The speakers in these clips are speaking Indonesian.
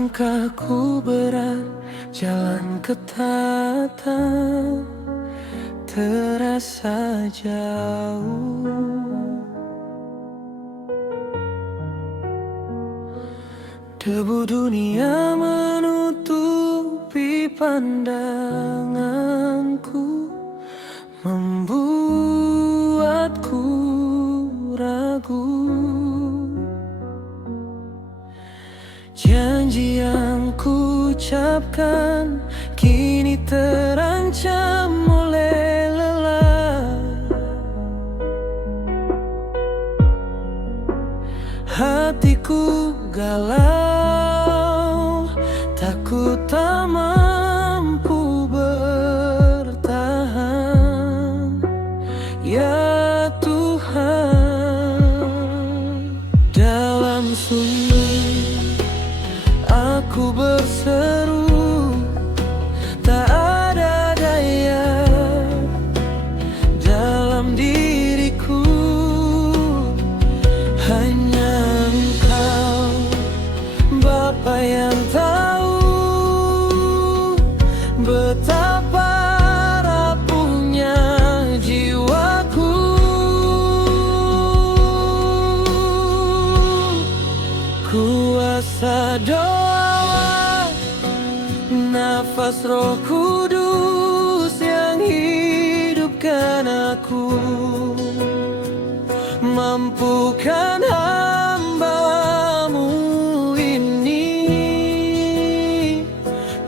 Langkahku berat, jalan ketatan terasa jauh. Debu dunia menutupi pandanganku, membuatku ragu. Janji yang ku ucapkan kini terancam oleh lelah. Hatiku galau, takut tak mampu bertahan. Ya Tuhan, dalam sunyi aku berseru, tak ada daya dalam diriku. Hanya Engkau, Bapa, yang tahu betapa rapuhnya jiwaku. Kuasa doa, nafas Roh Kudus yang hidupkan aku, mampukan hamba-Mu ini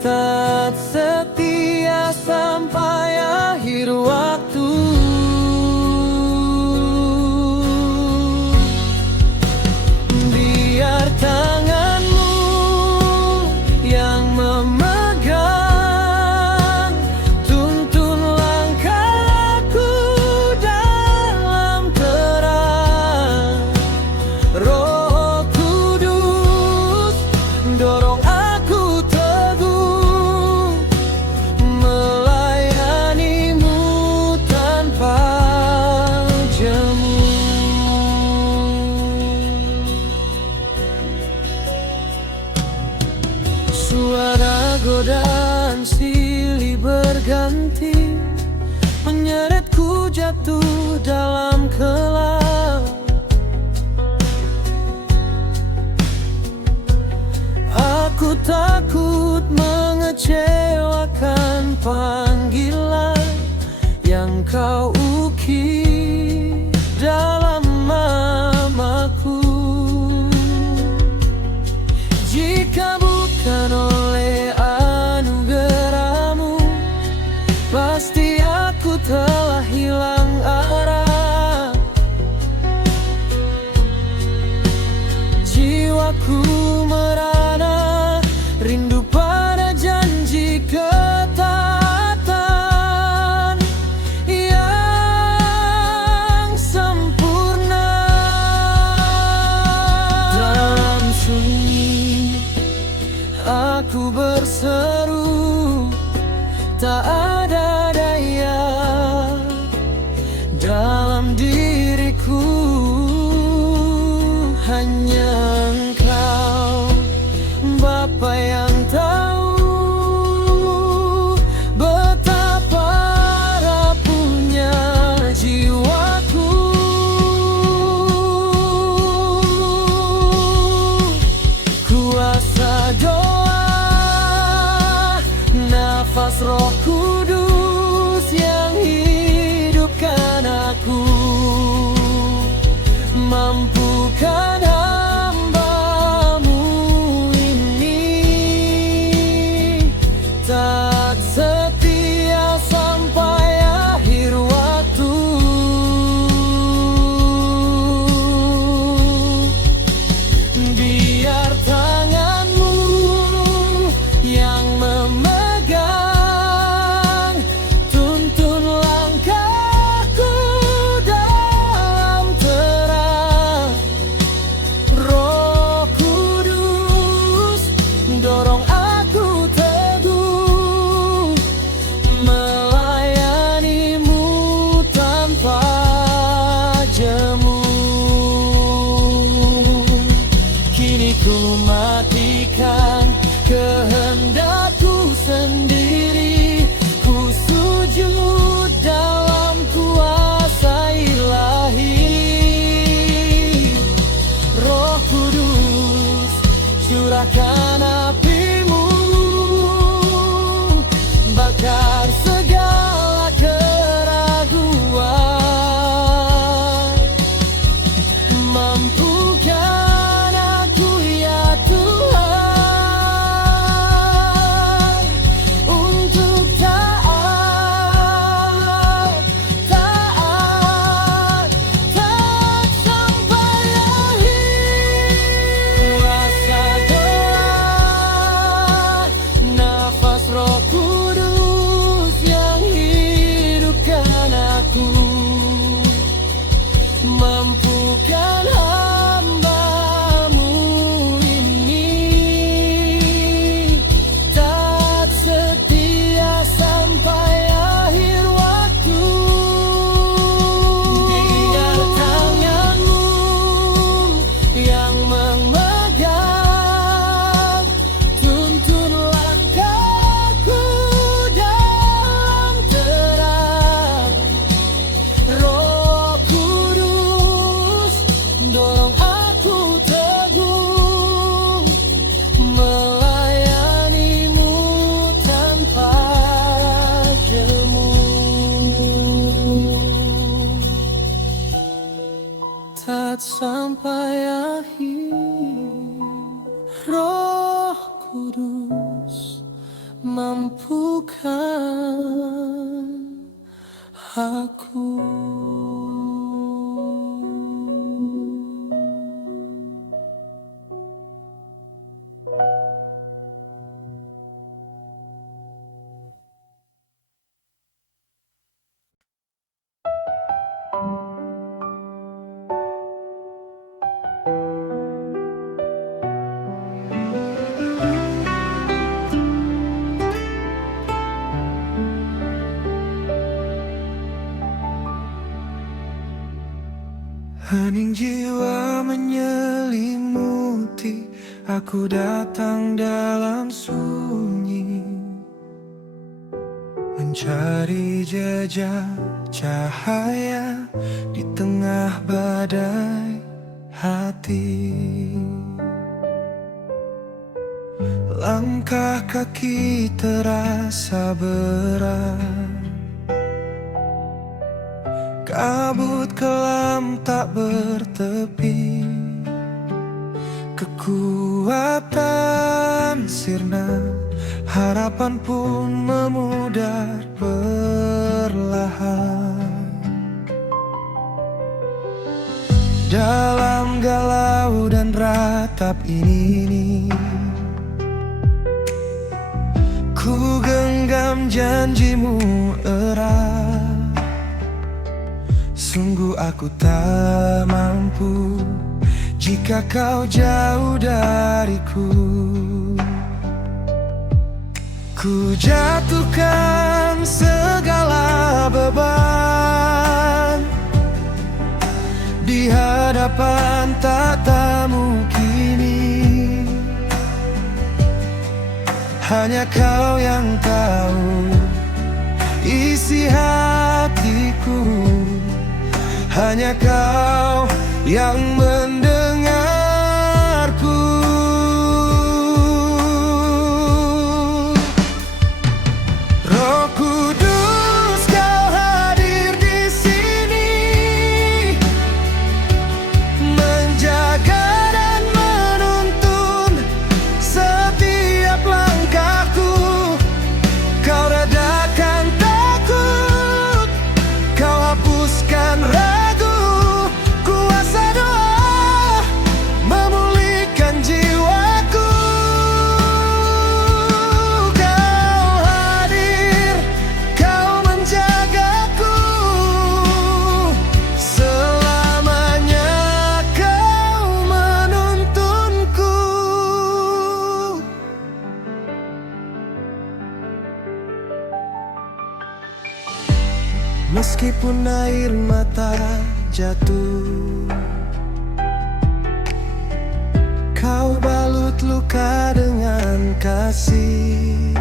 taat setia sampai akhir waktu. Biar tangan-Mu yang memegang, tuntun langkahku dalam terang. Roh Kudus, dorong aku teguh, melayani-Mu tanpa jemu. Suara godaan silih berganti, menyeretku jatuh dalam kelam. Aku takut mengecewakan panggilan yang Kau ukir dalam namaku. Jika bukan oleh anugerah-Mu, pasti aku telah hilang arah. Jiwaku merana, rindu pada janji ketaatan yang sempurna. Dalam sunyi aku berseru, tak ada daya dalam diriku. Hanya Engkau, Bapa, yang tahu betapa rapuhnya jiwaku. Kuasa doa, nafas Roh Kudus yang hidupkan aku, mampukan hamba-Mu ini taat setia sampai akhir waktu. Biar tangan-Mu yang memegang, tuntun langkahku dalam terang. Roh Kudus, dorong aku teguh, melayani-Mu tanpa jemu. Kini ku matikan kehendakku sendiri. Ku sujud dalam kuasa ilahi. Roh Kudus, curahkan apimu, bakar segala keraguan. Mampukan aku ya Tuhan untuk taat, taat, taat sampai akhir. Kuasa doa, nafas Roh Kudus yang hidupkan aku. Mampukan hamba-Mu ini taat setia sampai akhir waktu. Biar tangan-Mu yang memegang, tuntun langkahku dalam terang. Roh Kudus, dorong aku teguh melayani-Mu tanpa jemu. Taat sampai akhir. Roh Kudus, mampukan aku. Hening jiwa menyelimuti, aku datang dalam sunyi, mencari jejak cahaya di tengah badai hati. Langkah kaki terasa berat, kabut kelam tak bertepi, kekuatan sirna, harapan pun memudar perlahan. Dalam galau dan ratap ini, ku genggam janji-Mu erat. Sungguh aku tak mampu jika Kau jauh dariku. Ku jatuhkan segala beban di hadapan tatamu kini. Hanya Kau yang tahu isi hatiku, hanya Kau yang mendengarku. Roh Kudus, Kau hadir di sini, menjaga dan menuntun setiap langkahku. Kau redakan takut, Kau hapuskan ragu. Kuasa doa memulihkan jiwaku. Kau hadir, Kau menjagaku, selamanya Kau menuntunku. Meskipun air mata jatuh, Kau balut luka dengan limpahan kasih.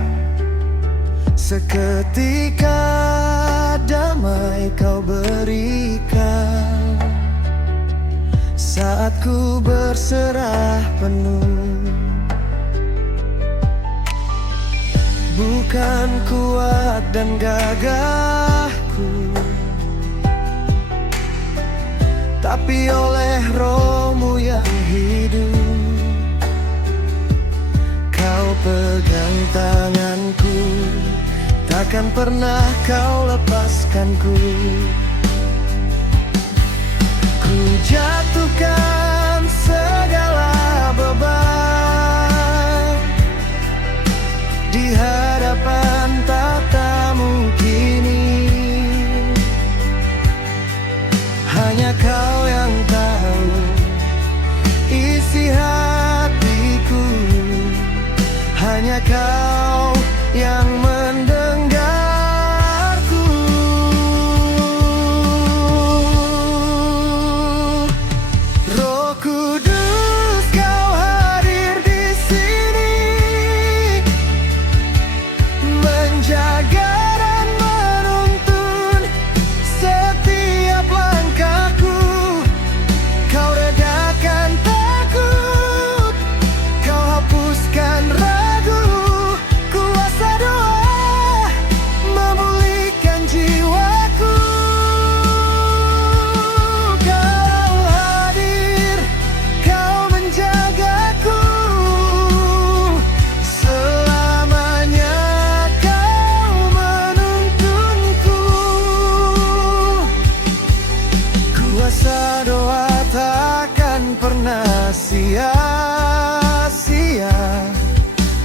Seketika damai kau berikan saat ku berserah penuh. Bukan kuat dan gagahku, tapi oleh Roh-Mu yang hidup. Kau pegang tanganku, takkan pernah kau lepaskanku. Ku jatuhkan segala beban di hadapan tatamu kini. Hanya kau yang tahu isi hatiku, hanya kau yang mendengarku. Roh Kudus, kau hadir di sini, menjaga dan menuntun setiap langkahku. Kau redakan takut, kau hapuskan ragu. Kuasa doa memulihkan jiwaku. Kau hadir, kau menjagaku. Selamanya kau menuntunku. Kuasa doa takkan pernah sia-sia,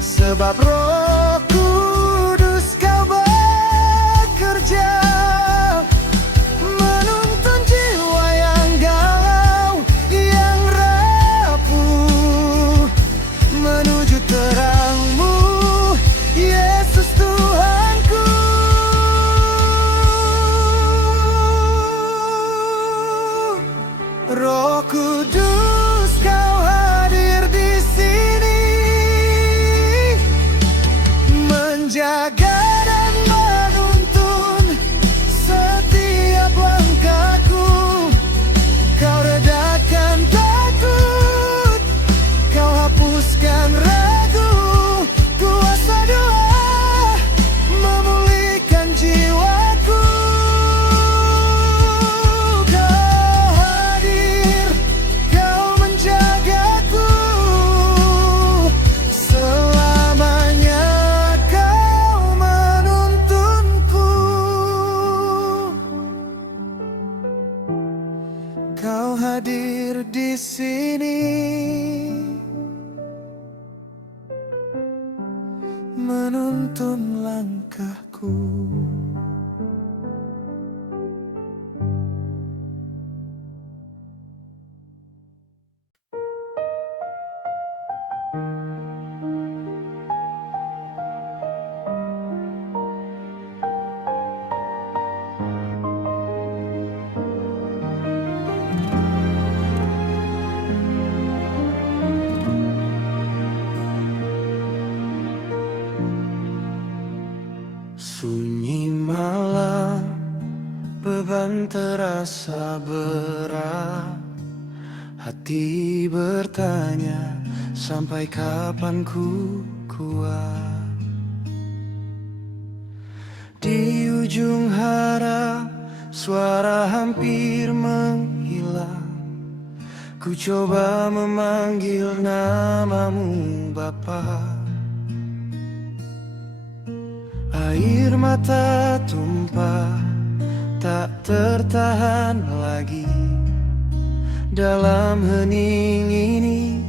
sebab Roh Kudus kau bekerja, menuntun jiwa yang galau, yang rapuh, menuju terang-Mu, Yesus Tuhanku. Roh Kudus, kau hadir di sini, menjaga dan menuntun setiap langkahku. Kau redakan takut, kau hapuskan ragu. Kuasa doa memulihkan jiwaku. Kau hadir, kau menjagaku. Selamanya kau menuntunku. Kau hadir di sini, menuntun langkahku. Sunyi malam, beban terasa berat. Hati bertanya, sampai kapan ku kuat? Di ujung harap, suara hampir menghilang. Ku coba memanggil namamu Bapa. Air mata tumpah, tak tertahan lagi. Dalam hening ini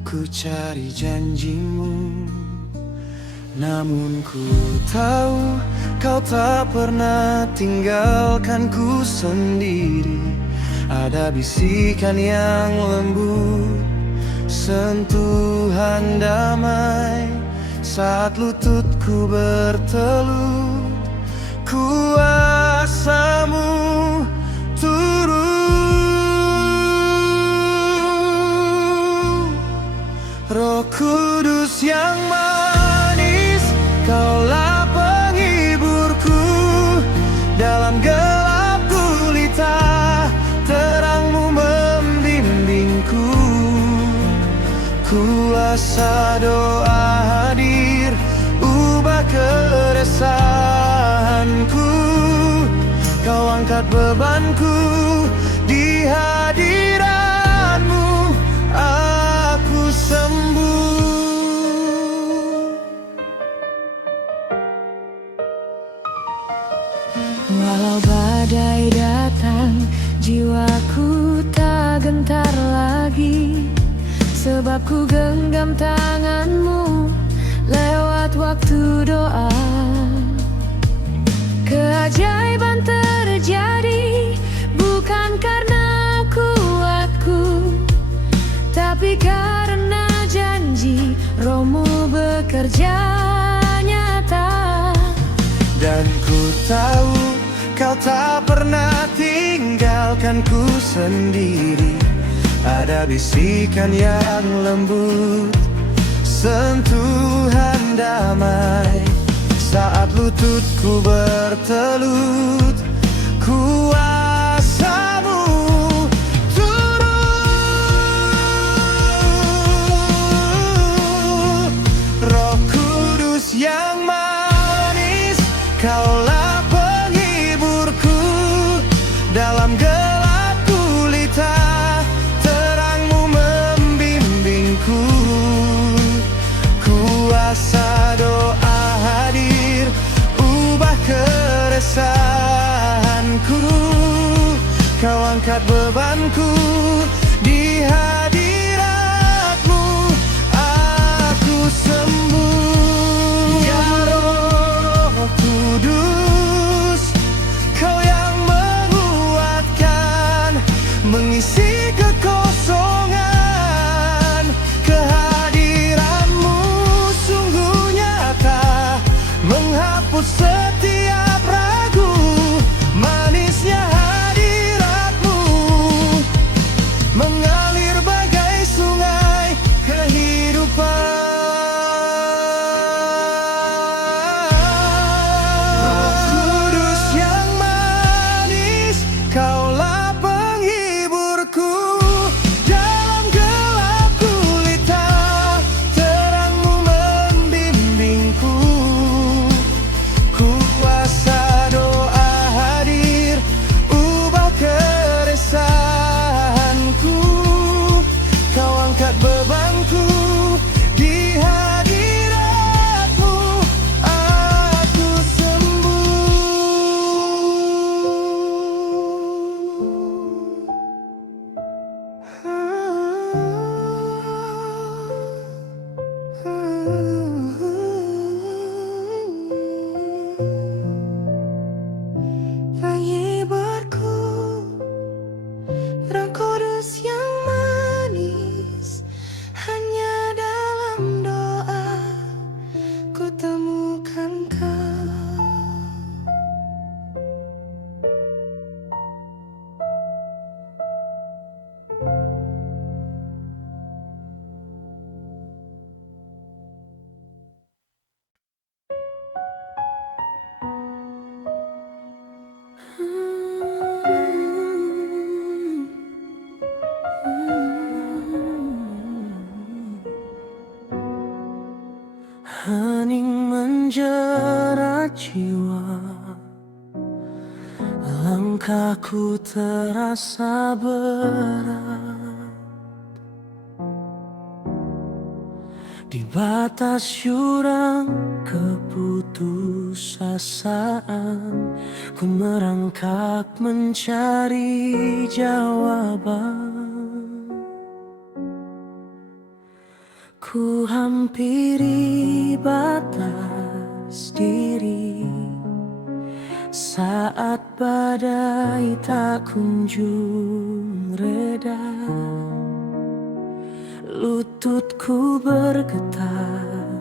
ku cari janjimu. Namun ku tahu kau tak pernah tinggalkan ku sendiri. Ada bisikan yang lembut, sentuhan damai saat lututku bertelut. Kuasamu turun, Roh Kudus yang Kuasa doa hadir, ubah keresahanku. Kau angkat bebanku di hadiratmu, aku sembuh. Walau badai datang, jiwaku tak gentar lagi, sebab ku genggam tanganmu lewat waktu doa. Keajaiban terjadi bukan karena kuatku, tapi karena janji Rohmu bekerja nyata. Dan ku tahu Kau tak pernah tinggalkanku sendiri. Ada bisikan yang lembut, sentuhan damai saat lututku bertelut. Kuasa-Mu turun, Roh Kudus yang manis, Kaulah penghiburku dalam gelap gulita. Terang-Mu membimbingku, kuasa doa hadir, ubah keresahanku. Kau angkat bebanku di hadirat-Mu, aku sembuh. Ya Roh Kudus, Kau yang menguatkan, mengisi kekosongan. Kehadiran-Mu sungguh nyata, menghapus setiap ragu. Manisnya hadirat-Mu mengalir bagai sungai kehidupan. Roh Kudus yang manis, Kaulah penghiburku dalam gelap gulita. Terang-Mu membimbingku, kuasa doa hadir, ubah keresahanku. Kau angkat bebanku di hadirat-Mu, aku sembuh. Penghiburku, Roh Kudus yang manis, hanya dalam doa ku temukan Kau. Hening menjerat jiwa, langkahku terasa berat. Di batas jurang keputusasaan, ku merangkak mencari jawaban. Ku hampiri batas diri saat badai tak kunjung reda. Lututku bergetar,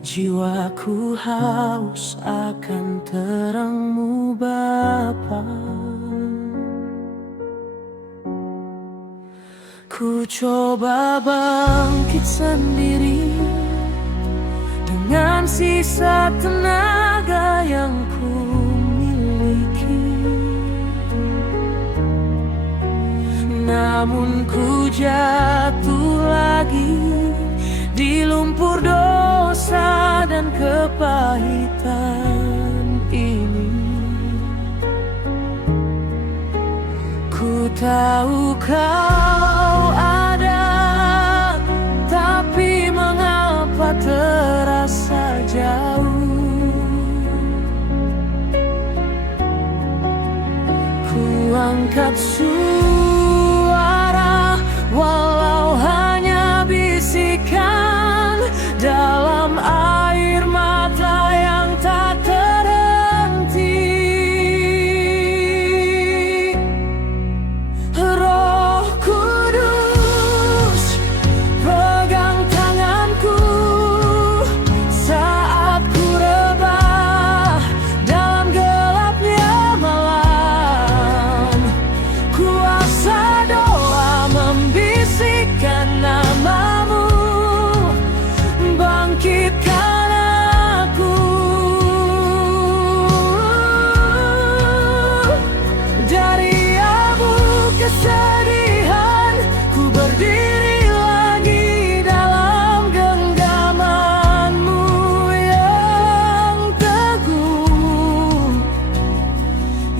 jiwaku haus akan terang-Mu Bapa. Ku coba bangkit sendiri dengan sisa tenaga yang ku miliki, namun ku jatuh lagi kepahitan ini. Ku tahu kau ada, tapi mengapa terasa jauh? Ku angkat suara walau hanya bisikan dalam air mata yang tak terhenti. Roh Kudus, pegang tanganku saat ku rebah dalam gelapnya malam. Kuasa doa membisikkan namamu, bangkitkan aku dari abu kesedihan. Ku berdiri lagi dalam genggamanmu yang teguh.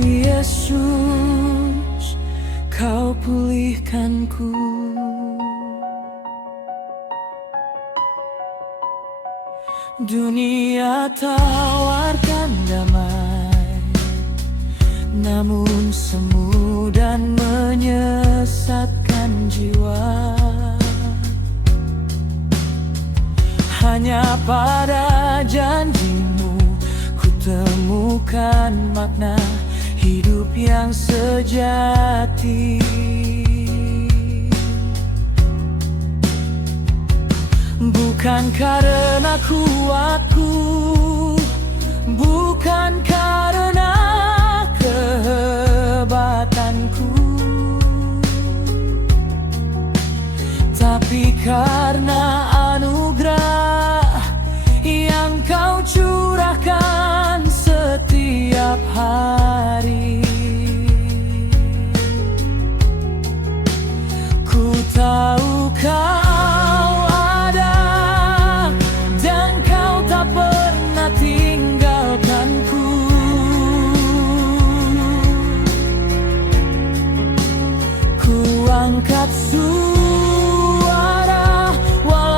Yesus, kau pulihkanku. Dunia tawarkan damai, namun semu dan menyesatkan jiwa. Hanya pada janjimu ku temukan makna hidup yang sejati. Bukan karena kuatku, bukan karena kehebatanku, tapi karena anugerah yang kau curahkan setiap hari. Ku tahu kau angkat suara walau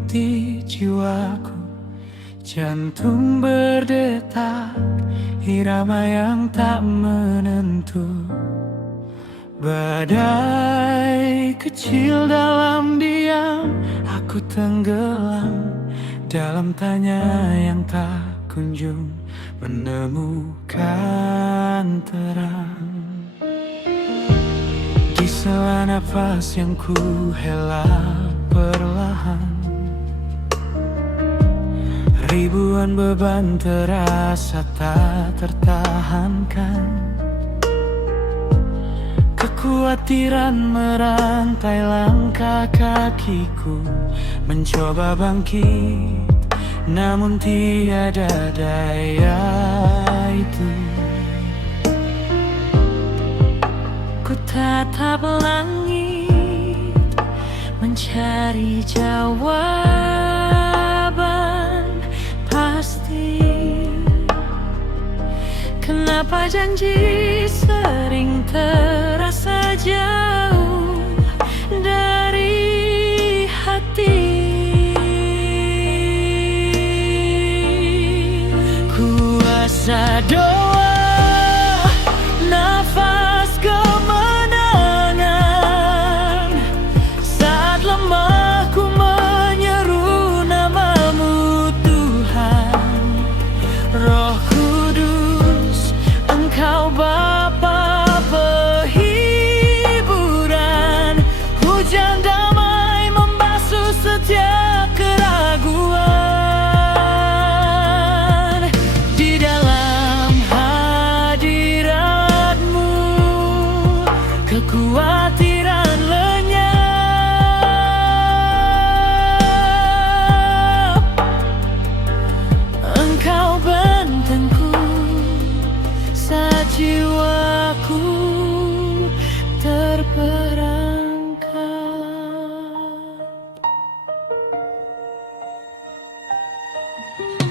menyelimuti jiwaku. Jantung berdetak, irama yang tak menentu. Badai kecil dalam diam, aku tenggelam dalam tanya yang tak kunjung menemukan terang. Di sela nafas yang ku hela perlahan, ribuan beban terasa tak tertahankan. Kekhawatiran merantai langkah kakiku, mencoba bangkit, namun tiada daya itu. Ku tatap langit, mencari jawaban pasti. Kenapa janji sering terasa jauh dari hati? Kuasa doa, nafas kemenangan. Saat lemah ku menyeru namamu Tuhan. Roh Kudus, Engkau Bapa penghiburan. Hujan damai membasuh setiap keraguan. Di dalam hadirat-Mu, kekhawatiran lenyap. Engkau bentengku saat jiwaku terperangkap.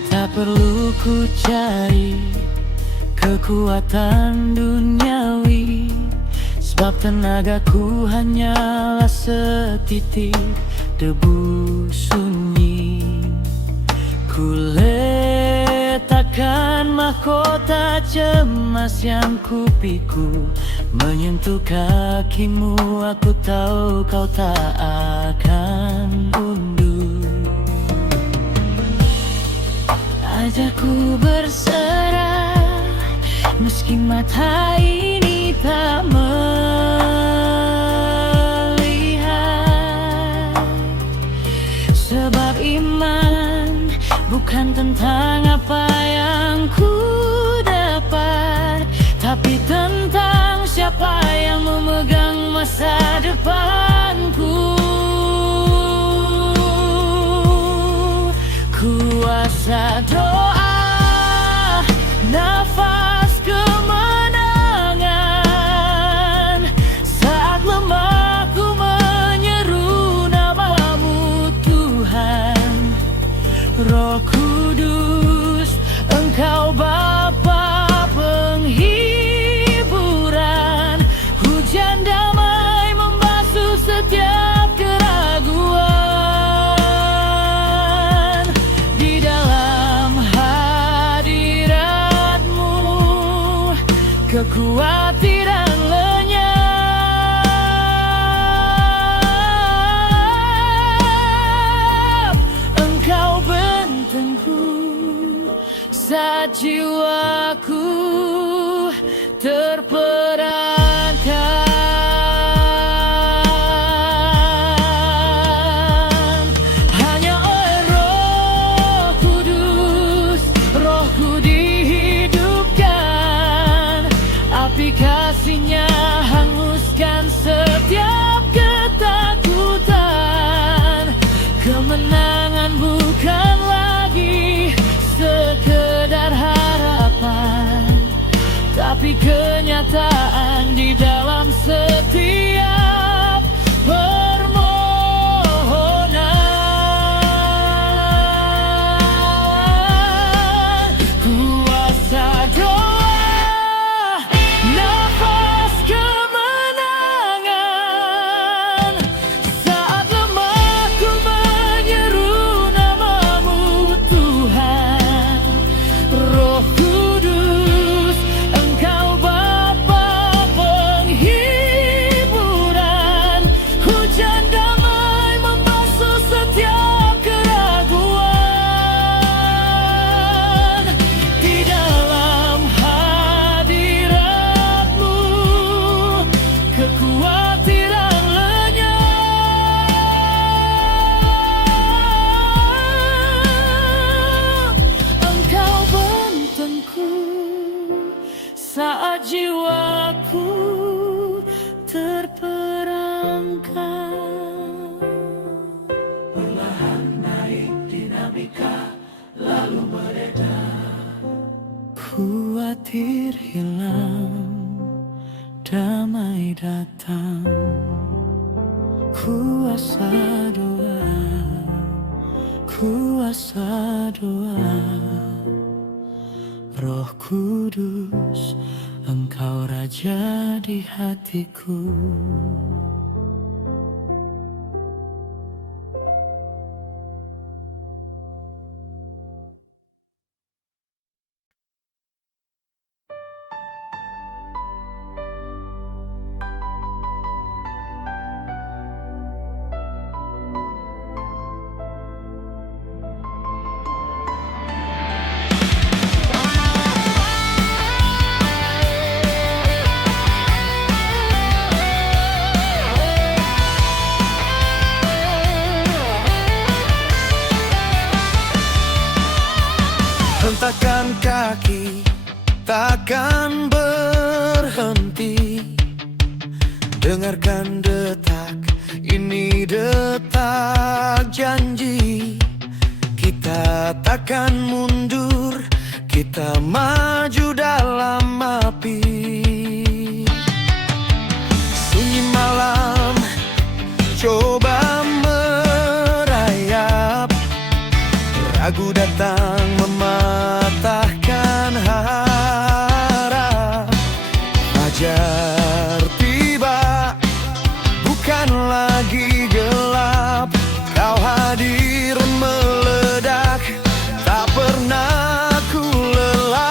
Tak perlu ku cari kekuatan duniawi, sebab tenagaku hanyalah setitik debu sunyi. Ku letakkan mahkota cemas yang kupiku, menyentuh kakimu aku tahu kau tak akan undur. Ajakku berserah, meski mata ini tak melihat. Sebab iman bukan tentang apa yang ku dapat, tapi tentang siapa yang memegang masa depanku. Kuasa doa, nafas kemenangan. Saat lemah ku menyeru namamu Tuhan. Roh Kudus, Engkau Bapa penghiburan. Hujan damai membasuh setiap keraguan. Di dalam hadirat-Mu, kekhawatiran lenyap. Engkau bentengku saat jiwaku terperangkap. Hanya oleh Roh Kudus, rohku dihidupkan. Api kasih-Nya hanguskan setiap ketakutan. Kemenangan bukan lagi sekedar harapan. petir hilang, damai datang. Kuasa doa, kuasa doa. Roh Kudus, Engkau Raja di hatiku. Hentakan kaki, takkan berhenti. Dengarkan detak, ini detak janji. Kita takkan mundur, kita maju dalam api. Sunyi malam coba merayap, ragu datang mematahkan harap. Fajar tiba, bukan lagi gelap. Kau hadir meledak, tak pernah ku lelap.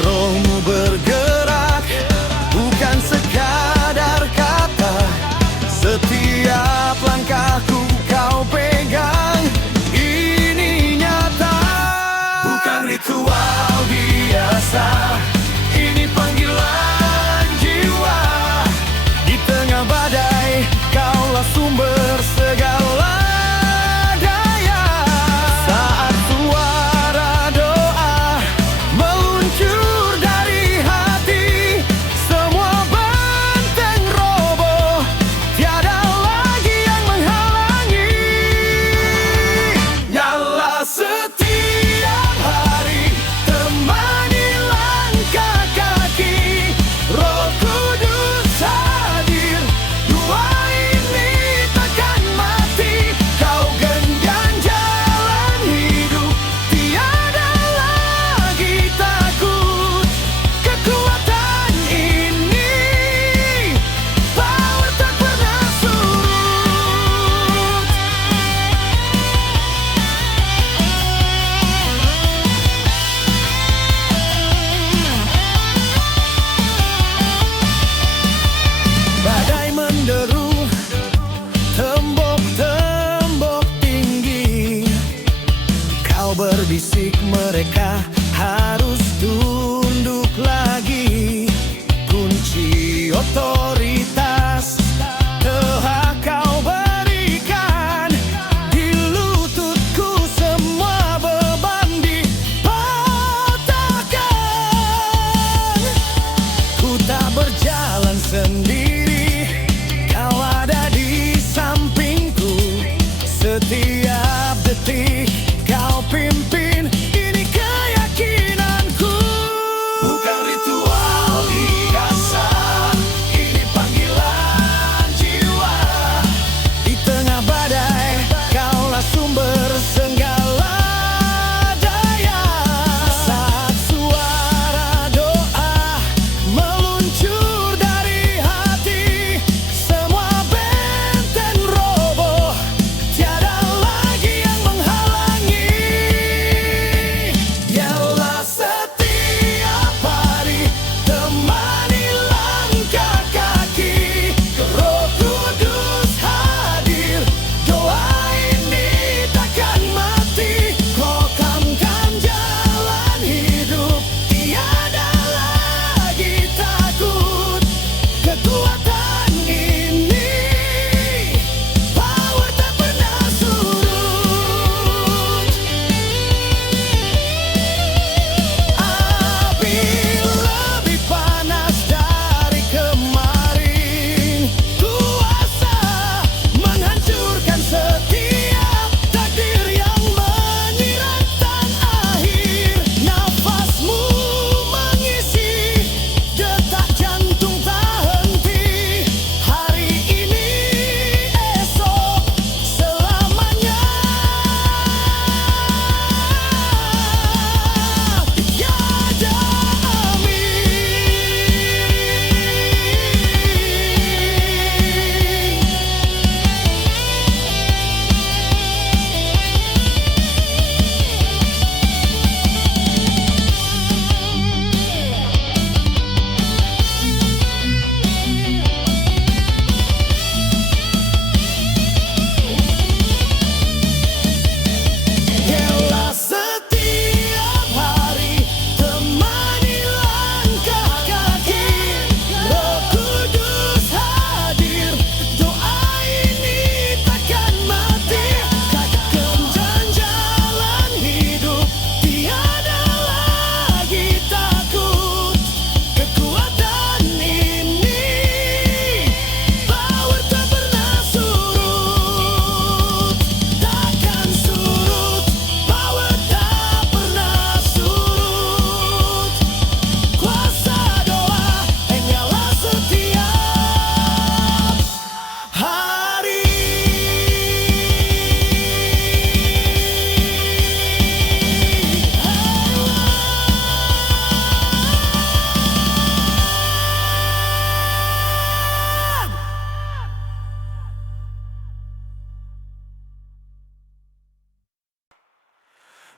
Rohmu bergerak, bukan sekadar kata. Setiap langkahku kau pegang, ini nyata. Bukan ritual biasa, ini panggilan jiwa. Di tengah badai, kaulah sumber segala daya. Saat suara doa meluncur dari hati, semua benteng roboh, tiada lagi yang menghalangi. Nyala setiap hari, temani langkah kaki. Roh Kudus hadir, dua ini takkan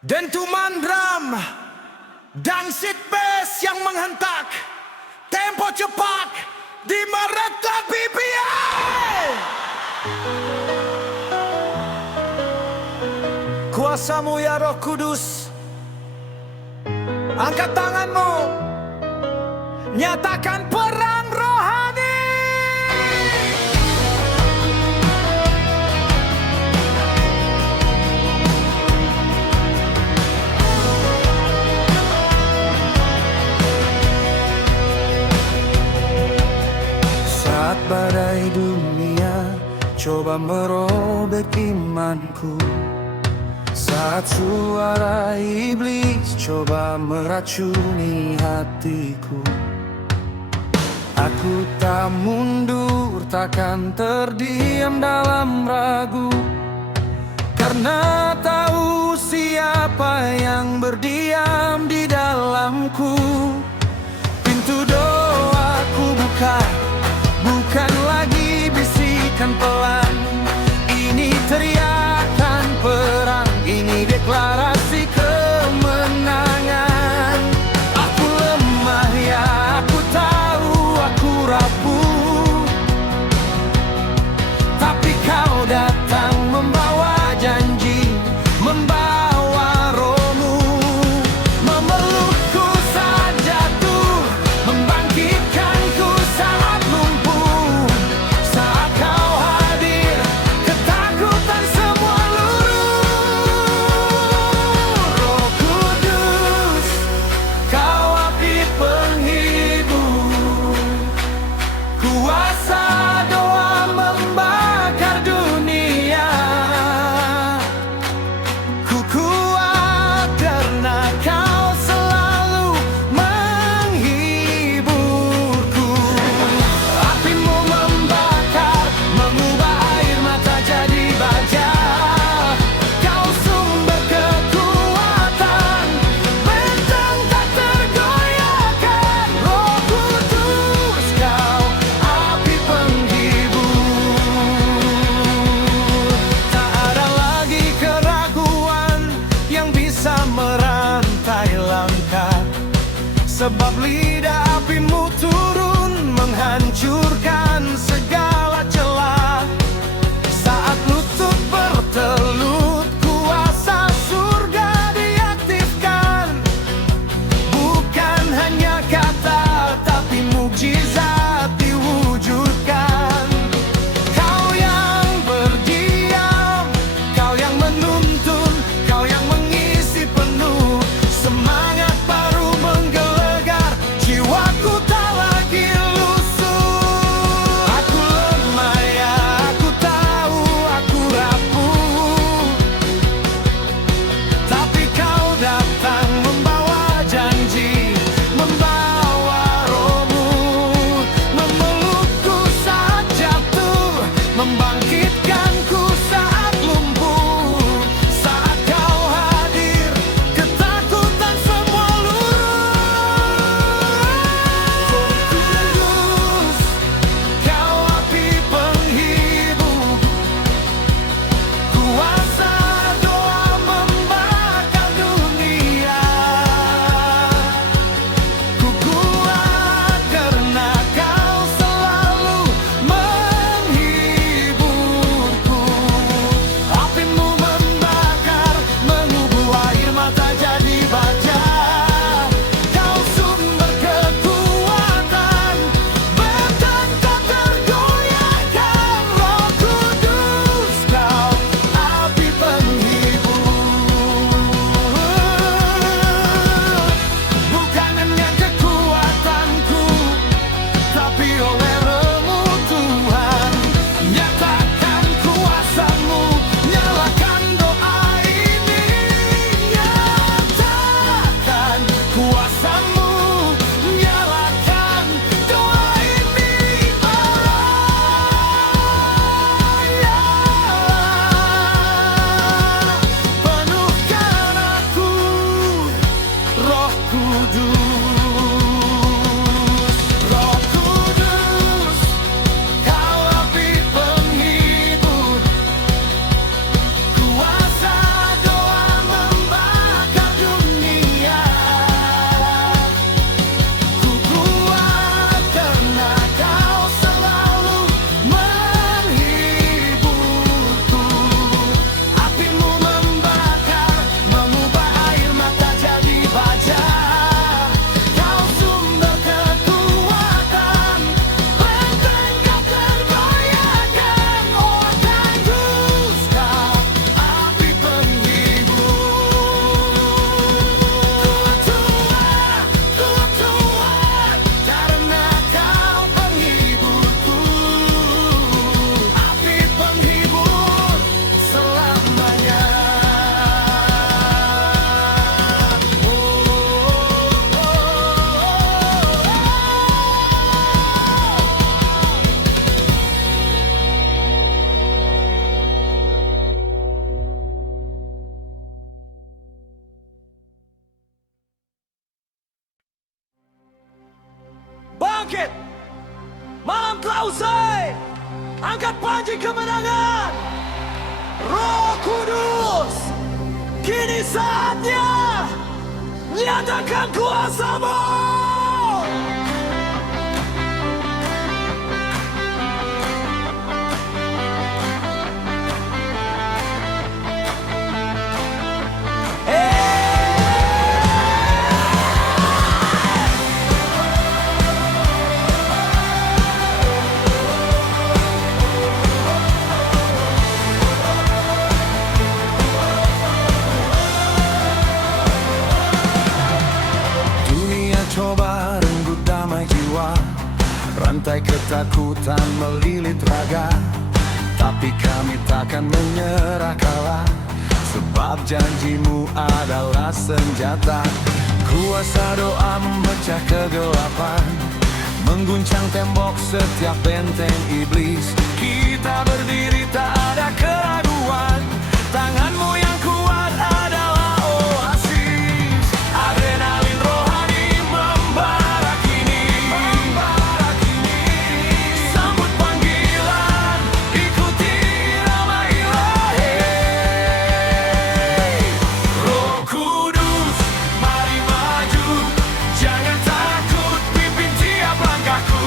dentuman drum dan seat bass yang menghentak, tempo cepat di mereka BPI. Kuasamu ya Roh Kudus, angkat tanganmu, nyatakan perang rohani. Saat badai dunia coba merobek imanku, saat suara iblis coba meracuni hatiku, aku tak mundur, takkan terdiam dalam ragu, karena tahu siapa yang berdiam di dalamku. Pintu doaku buka, bukan lagi bisikan pelan. Ini teriakan perang, ini deklarasi kemenangan. Aku lemah ya, aku tahu aku rapuh, tapi kau datang membawa janji, membawa rohmu, memelukku saat jatuh, membangkitkanku saat lumpuh. Saat kau hadir, ketakutan semua luruh. Roh Kudus, kau api penghibur, kuasa doa membakar dunia. Ku kuat karena kau selalu menghiburku. Apimu membakar, mengubah air mata jadi baja. Kau sumber kekuatan, bentang tak tergoyahkan. Roh Kudus, kau api penghibur. Tak ada lagi keraguan yang bisa merantai langkah, sebab lidah apimu turun menghancurkan segala celah. Saat lutut bertelut, kuasa surga diaktifkan. Bukan hanya kata, tapi mukjizat diwujudkan. Kau yang berdiam, kau yang menuntun, kau yang mengisi penuh. Semangat baru menggelegar, jiwaku tak lagi lusuh. Aku lemah ya, aku tahu aku rapuh, tapi kau datang membawa janji, membawa rohmu, memelukku saat jatuh, membangkitkanku saat lumpuh. Saat kau hadir, ketakutan semua luruh. Kudus, kau api penghibur, kuasa doa membakar dunia. Ku kuat karena kau selalu menghiburku. bangkit. Malam telah usai. Angkat panji kemenangan. Roh Kudus, kini saatnya nyatakan kuasa-Mu. Coba renggut damai jiwa, rantai ketakutan melilit raga. Tapi kami takkan menyerah kalah, sebab janji-Mu adalah senjata. Kuasa doa memecah kegelapan, mengguncang tembok setiap benteng iblis. Kita berdiri tak ada keraguan, tangan-Mu yang kuat adalah oasis. Adrenalin rohani membara kini, sambut panggilan, ikuti nama Ilahi. Roh Kudus, mari maju, jangan takut, pimpin tiap langkahku.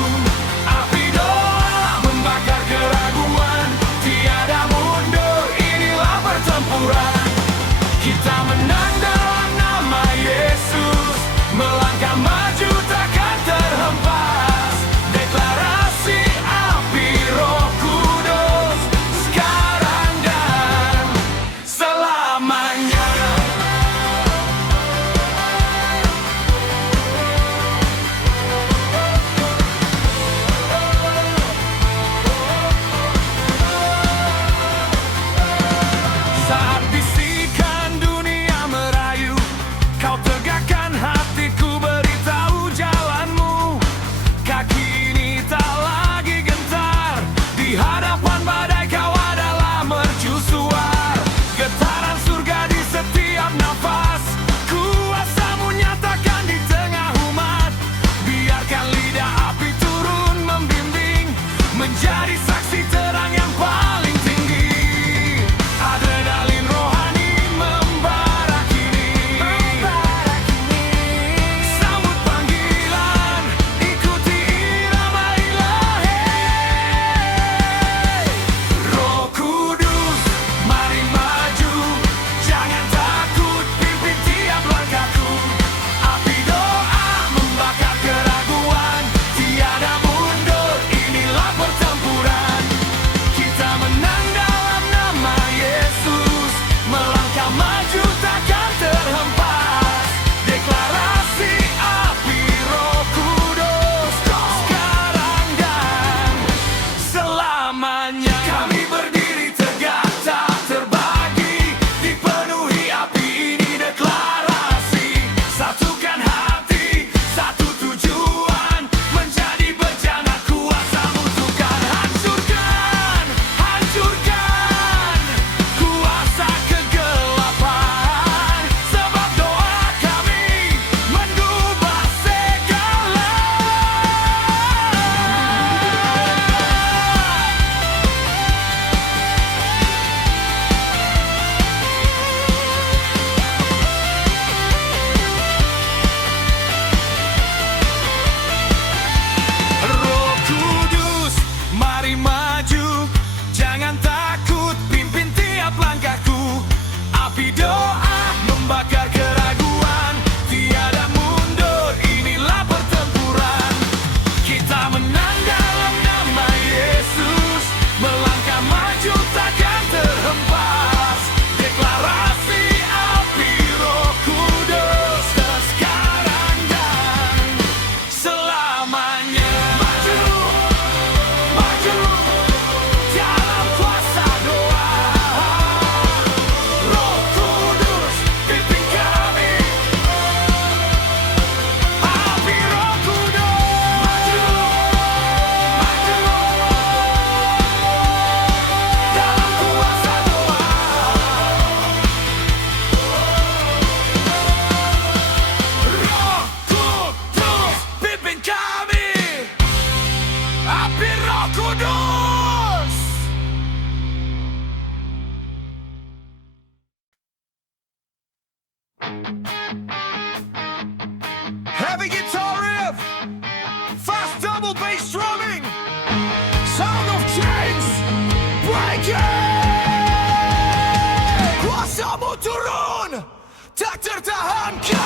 Api doa membakar keraguan, tiada mundur, inilah pertempuran. Kita menang dalam nama Yesus, melangkah maju takkan terhempas. Deklarasi api Roh Kudus, sekarang dan selamanya. Saat bisikan dunia merayu, Kau tegakkan hatiku, beritahu jalan-Mu. Kaki ini tak lagi gentar, di hadapan badai Kau adalah mercusuar. Getaran surga di setiap nafas, kuasa-Mu nyatakan di tengah umat. Biarkan lidah api turun membimbing, menjadi saksi terang yang paling tinggi. Adrenalin rohani membara kini, sambut panggilan, ikuti irama Ilahi. Roh Kudus, mari maju, jangan takut, pimpin tiap langkahku. Api doa membakar keraguan, tiada mundur, inilah pertempuran. Kita menang dalam nama Yesus, melangkah maju takkan terhempas. Deklarasi api Roh Kudus, sekarang dan selamanya. Kami berdiri tegak tak terbagi, dipenuhi api ini deklarasi. Satukan hati, satu tujuan, menjadi bejana kuasa-Mu Tuhan. Hancurkan, hancurkan kuasa kegelapan, sebab doa kami mengubah segala. Roh Kudus, mari maju, jangan takut, pimpin tiap langkahku. Api doa membakar keraguan, tiada mundur, inilah pertempuran. Kita menang dalam nama Yesus, melangkah maju takkan terhempas. Deklarasi api Roh Kudus, sekarang dan selamanya. Maju, maju, dalam kuasa doa. Roh Kudus, pimpin Kuasamu turun, tak tertahankan.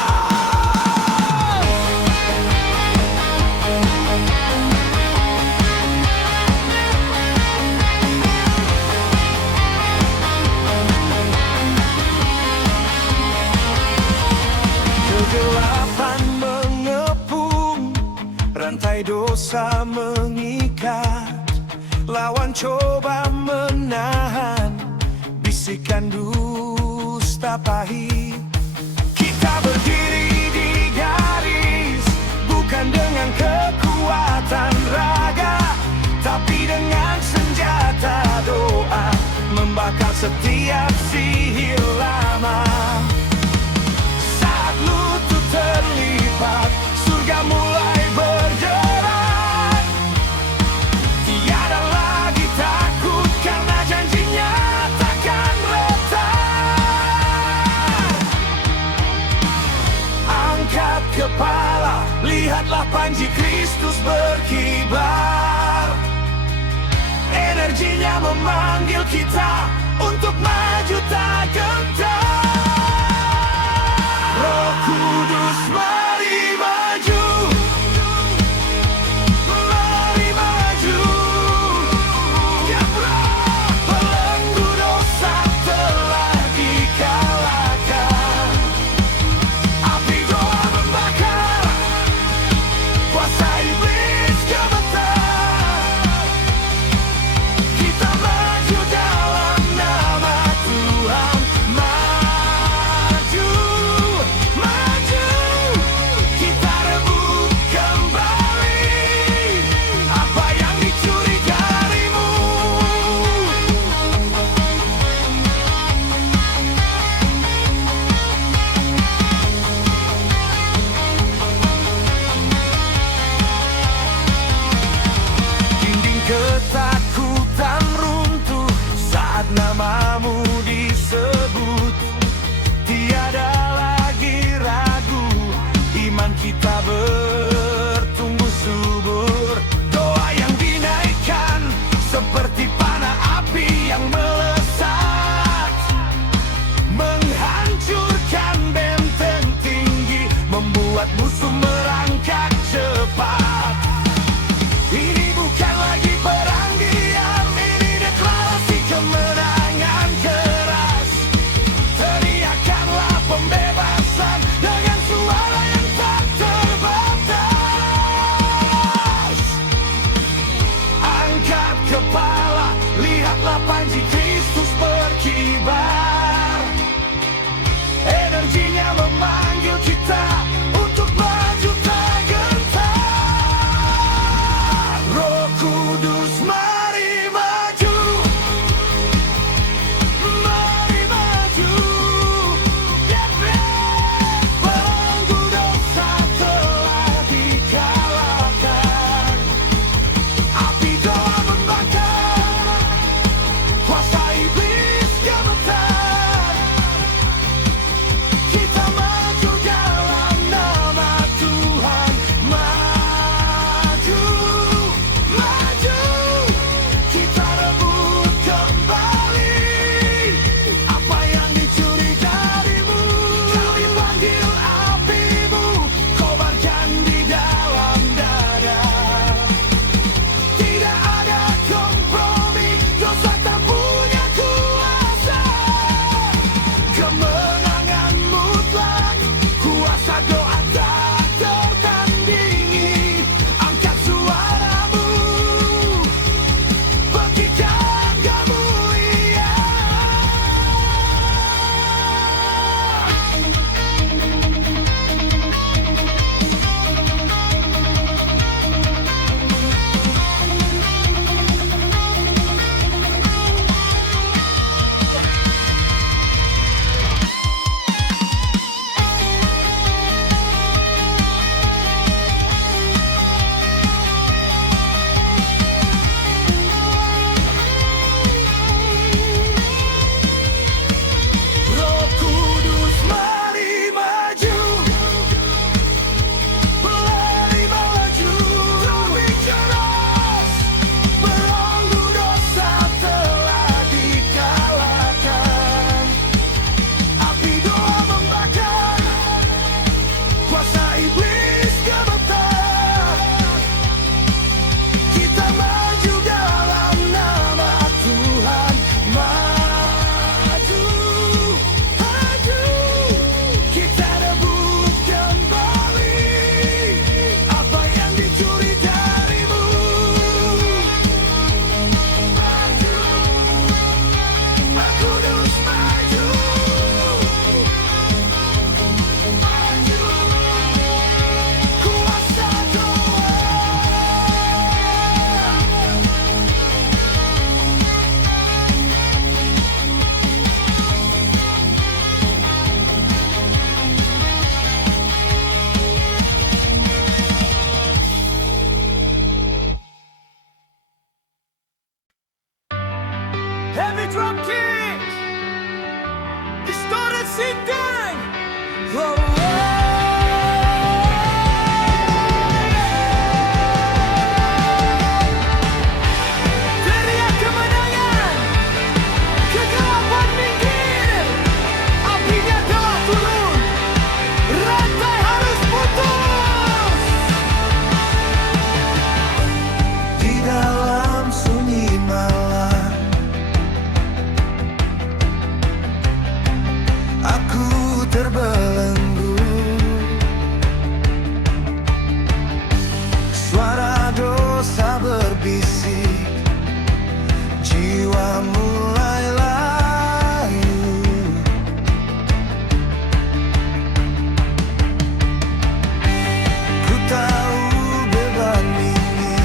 Kegelapan mengepung, rantai dosa mengikat, lawan coba menahan bisikan dusta pahit. Kita berdiri di garis, bukan dengan kekuatan raga, tapi dengan senjata doa, membakar setiap sihir lama. Saat lutut terlipat, surga mulai bergerak. Tiada lagi takut karena janjinya takkan retak. Angkat kepala, lihatlah panji Kristus berkibar. Energinya memanggil kita untuk maju tak gentar. Roh Kudus mari maju, mari maju. Belenggu dosa telah dikalahkan, api doa membakar, kuasa iblis gemetar. Kita maju dalam nama Tuhan, maju, maju. Kita rebut kembali apa yang dicuri darimu. Dinding ketakutan runtuh saat namamu disebut. Tiada lagi ragu, iman kita bertumbuh subur. Doa yang dinaikkan seperti panah api yang melesat, menghancurkan benteng tinggi, membuat musuh merangkak cepat. Ini bukan lagi perang diam, ini deklarasi kemenangan keras. Teriakanlah pembebasan dengan suara yang tak terbatas. Angkat kepala, lihatlah panji Kristus berkibar. Energinya memanggil kita untuk maju tak gentar. Roh Kudus mari maju, mari maju. Belenggu dosa telah dikalahkan, api doa membakar, kuasa iblis gemetar. Heavy drum kick, distorted sitting. Oh, teriak kemenangan, kegelapan minggir, apinya telah turun, rantai harus putus. Di dalam sunyi malam, aku terbelenggu. Suara dosa berbisik, jiwa mulai layu. Ku tahu beban ini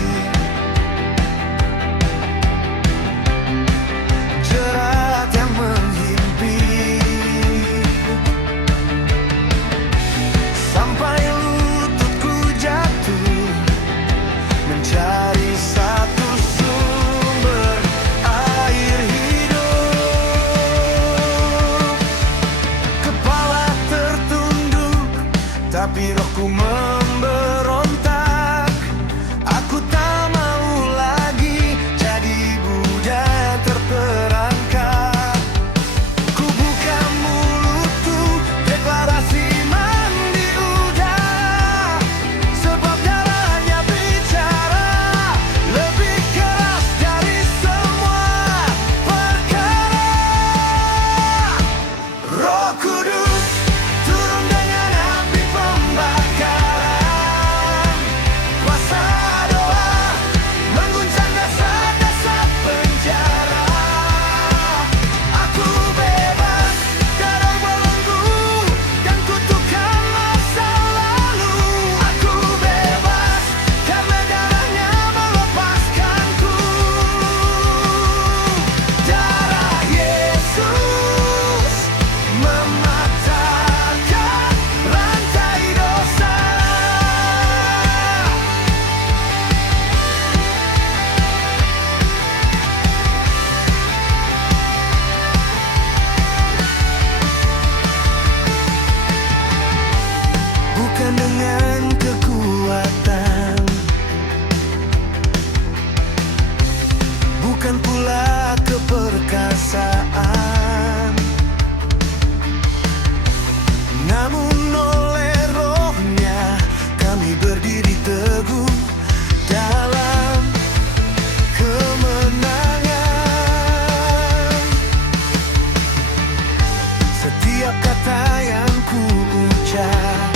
jerat yang menghimpit, sampai lututku jatuh mencari satu sumber air hidup. Kepala tertunduk, tapi rohku memberontak. Aku tak mau lagi jadi budak terperangkap. Ku buka mulutku, deklarasi iman di udara, sebab darahnya bicara lebih keras dari semua perkara. Roh Kudus turun dengan api pembakaran, kuasa doa mengguncang dasar-dasar penjara. Aku bebas dari belenggu dan kutukan masa lalu. Aku bebas karena darahnya melepaskanku. Darah Yesus mematahkan rantai dosa. Bukan dengan kekuatan, bukan pula keperkasaan, namun oleh Roh-Nya kami berdiri teguh dalam kemenangan. Setiap kata yang ku ucap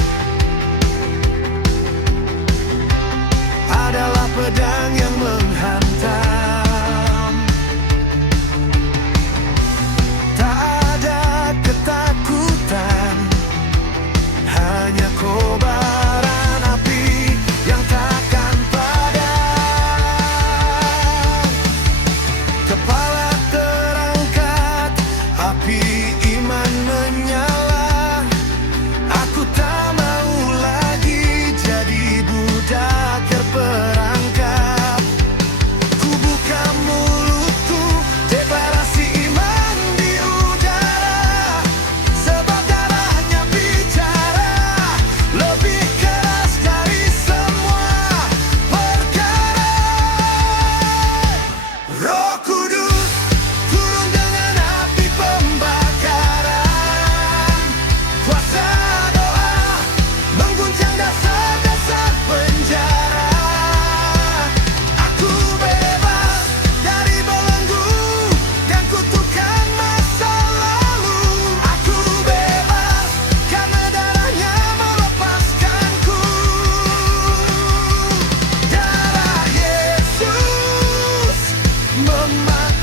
adalah pedang yang menghantam. Tak ada ketakutan, hanya kobaran api yang takkan padam. Kepala terangkat, api iman menyala. Aku tak mau lagi jadi budak terperangkap. Ku buka mulutku, deklarasi iman di udara, sebab darahnya bicara lebih keras dari semua perkara. Roh Kudus turun dengan api pembakaran, kuasa doa mengguncang dasar-dasar penjara. Aku bebas dari belenggu dan kutukan masa lalu. Aku bebas karena darahnya melepaskanku. Darah Yesus mematahkan